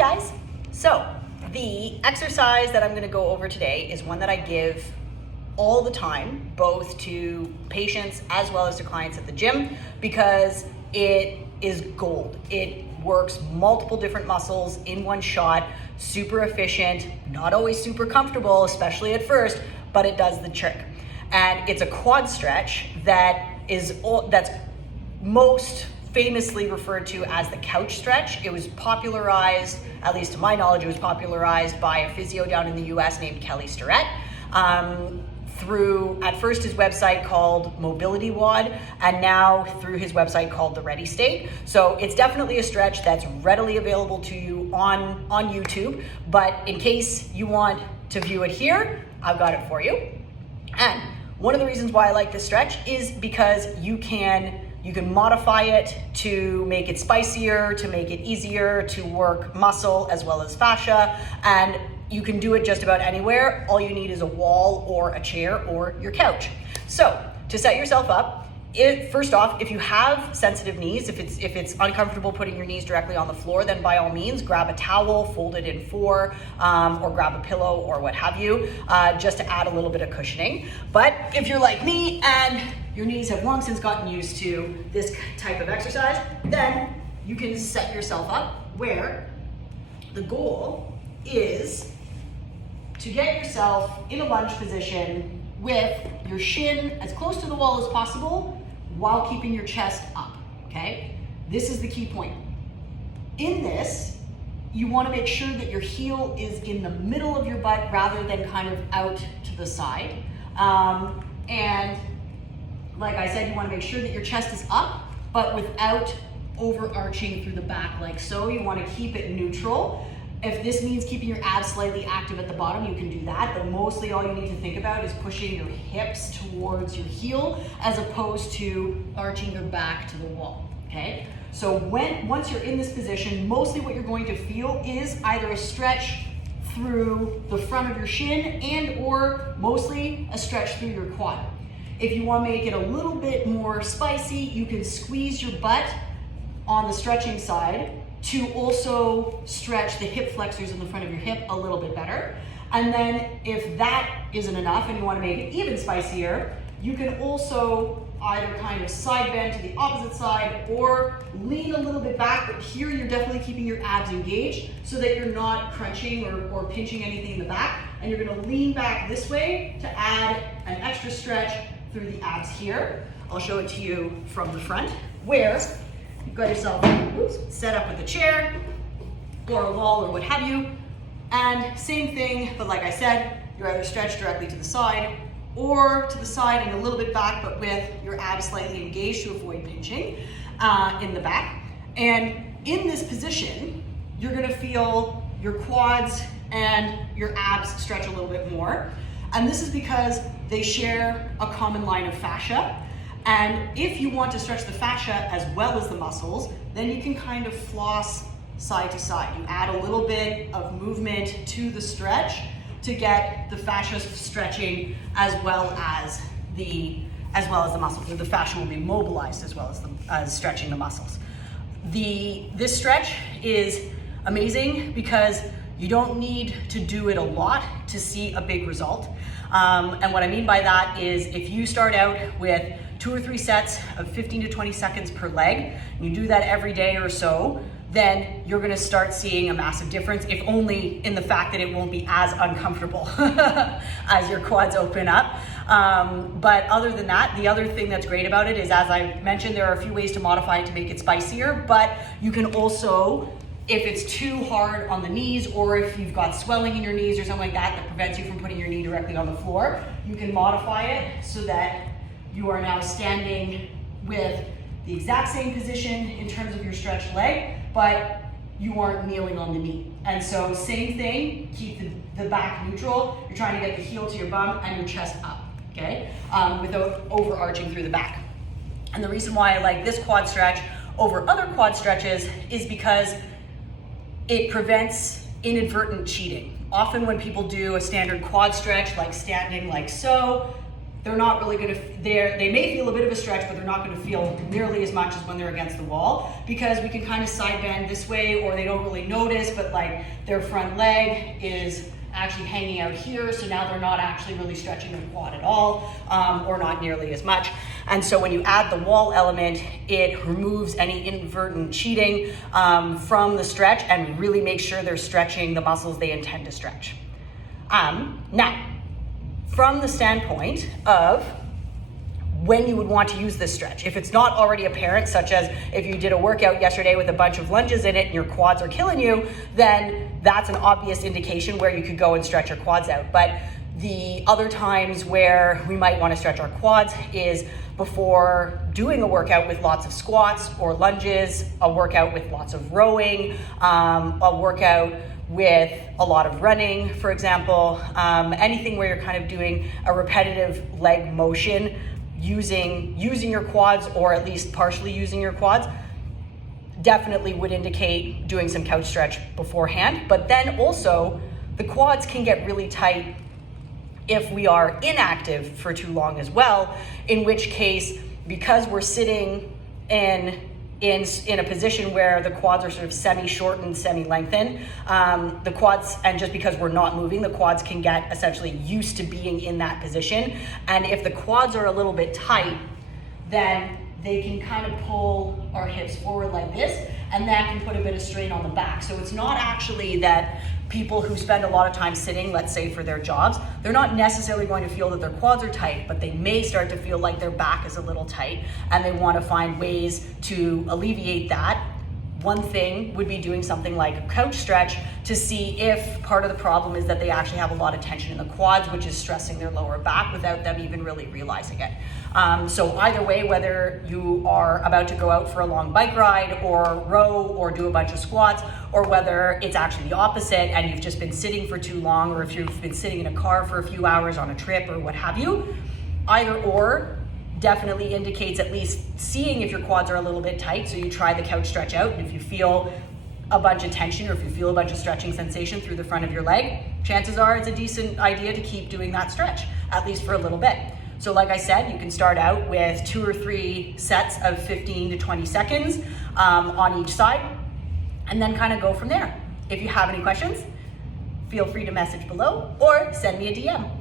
guys. So the exercise that I'm going to go over today is one that I give all the time, both to patients as well as to clients at the gym, because it is gold. It works multiple different muscles in one shot, super efficient, not always super comfortable, especially at first, but it does the trick. And it's a quad stretch that's most famously referred to as the couch stretch. It was popularized, at least to my knowledge, it was popularized by a physio down in the US named Kelly Starrett, through at first his website called Mobility WOD, and now through his website called The Ready State. So it's definitely a stretch that's readily available to you on YouTube, but in case you want to view it here, I've got it for you. And one of the reasons why I like this stretch is because you can modify it to make it spicier, to make it easier to work muscle as well as fascia, and you can do it just about anywhere. All you need is a wall or a chair or your couch. So to set yourself up, first off, if you have sensitive knees, if it's uncomfortable putting your knees directly on the floor, then by all means grab a towel, fold it in four, or grab a pillow or what have you, just to add a little bit of cushioning. But if you're like me and your knees have long since gotten used to this type of exercise, then you can set yourself up where the goal is to get yourself in a lunge position with your shin as close to the wall as possible while keeping your chest up, okay? This is the key point. In this, you want to make sure that your heel is in the middle of your butt rather than kind of out to the side. And like I said, you want to make sure that your chest is up, but without overarching through the back like so. You want to keep it neutral. If this means keeping your abs slightly active at the bottom, you can do that, but mostly all you need to think about is pushing your hips towards your heel as opposed to arching your back to the wall, okay? So once you're in this position, mostly what you're going to feel is either a stretch through the front of your shin and or mostly a stretch through your quad. If you want to make it a little bit more spicy, you can squeeze your butt on the stretching side to also stretch the hip flexors in the front of your hip a little bit better. And then if that isn't enough and you want to make it even spicier, you can also either kind of side bend to the opposite side or lean a little bit back, but here you're definitely keeping your abs engaged so that you're not crunching or pinching anything in the back. And you're going to lean back this way to add an extra stretch through the abs here. I'll show it to you from the front, where you've got yourself set up with a chair or a wall or what have you. And same thing, but like I said, you're either stretched directly to the side or to the side and a little bit back, but with your abs slightly engaged to avoid pinching in the back. And in this position, you're gonna feel your quads and your abs stretch a little bit more. And this is because they share a common line of fascia. And if you want to stretch the fascia as well as the muscles, then you can kind of floss side to side. You add a little bit of movement to the stretch to get the fascia stretching as well as the muscles. The fascia will be mobilized as well as stretching the muscles. This stretch is amazing because you don't need to do it a lot to see a big result. And what I mean by that is if you start out with 2 or 3 sets of 15 to 20 seconds per leg, and you do that every day or so, then you're gonna start seeing a massive difference, if only in the fact that it won't be as uncomfortable as your quads open up. But other than that, the other thing that's great about it is, as I mentioned, there are a few ways to modify it to make it spicier, but you can also, if it's too hard on the knees or if you've got swelling in your knees or something like that that prevents you from putting your knee directly on the floor, you can modify it so that you are now standing with the exact same position in terms of your stretched leg, but you aren't kneeling on the knee. And so same thing, keep the back neutral. You're trying to get the heel to your bum and your chest up, okay? Without overarching through the back. And the reason why I like this quad stretch over other quad stretches is because it prevents inadvertent cheating. Often when people do a standard quad stretch, like standing like so, they're not really going to, they may feel a bit of a stretch, but they're not going to feel nearly as much as when they're against the wall, because we can kind of side bend this way, or they don't really notice, but like their front leg is actually hanging out here, so now they're not actually really stretching their quad at all, or not nearly as much. And so when you add the wall element, it removes any inadvertent cheating from the stretch and really makes sure they're stretching the muscles they intend to stretch. Now, from the standpoint of when you would want to use this stretch, if it's not already apparent, such as if you did a workout yesterday with a bunch of lunges in it and your quads are killing you, then that's an obvious indication where you could go and stretch your quads out. But the other times where we might want to stretch our quads is before doing a workout with lots of squats or lunges, a workout with lots of rowing, a workout with a lot of running, for example, anything where you're kind of doing a repetitive leg motion using your quads, or at least partially using your quads, definitely would indicate doing some couch stretch beforehand. But then also the quads can get really tight if we are inactive for too long as well, in which case, because we're sitting in a position where the quads are sort of semi-shortened, semi-lengthened, the quads, and just because we're not moving, the quads can get essentially used to being in that position. And if the quads are a little bit tight, then they can kind of pull our hips forward like this, and that can put a bit of strain on the back. So it's not actually that people who spend a lot of time sitting, let's say for their jobs, they're not necessarily going to feel that their quads are tight, but they may start to feel like their back is a little tight, and they want to find ways to alleviate that. One thing would be doing something like a couch stretch to see if part of the problem is that they actually have a lot of tension in the quads, which is stressing their lower back without them even really realizing it. So either way, whether you are about to go out for a long bike ride or row or do a bunch of squats, or whether it's actually the opposite and you've just been sitting for too long, or if you've been sitting in a car for a few hours on a trip or what have you, either or definitely indicates at least seeing if your quads are a little bit tight. So you try the couch stretch out, and if you feel a bunch of tension, or if you feel a bunch of stretching sensation through the front of your leg, chances are it's a decent idea to keep doing that stretch, at least for a little bit. So like I said, you can start out with 2 or 3 sets of 15 to 20 seconds on each side, and then kind of go from there. If you have any questions, feel free to message below or send me a DM.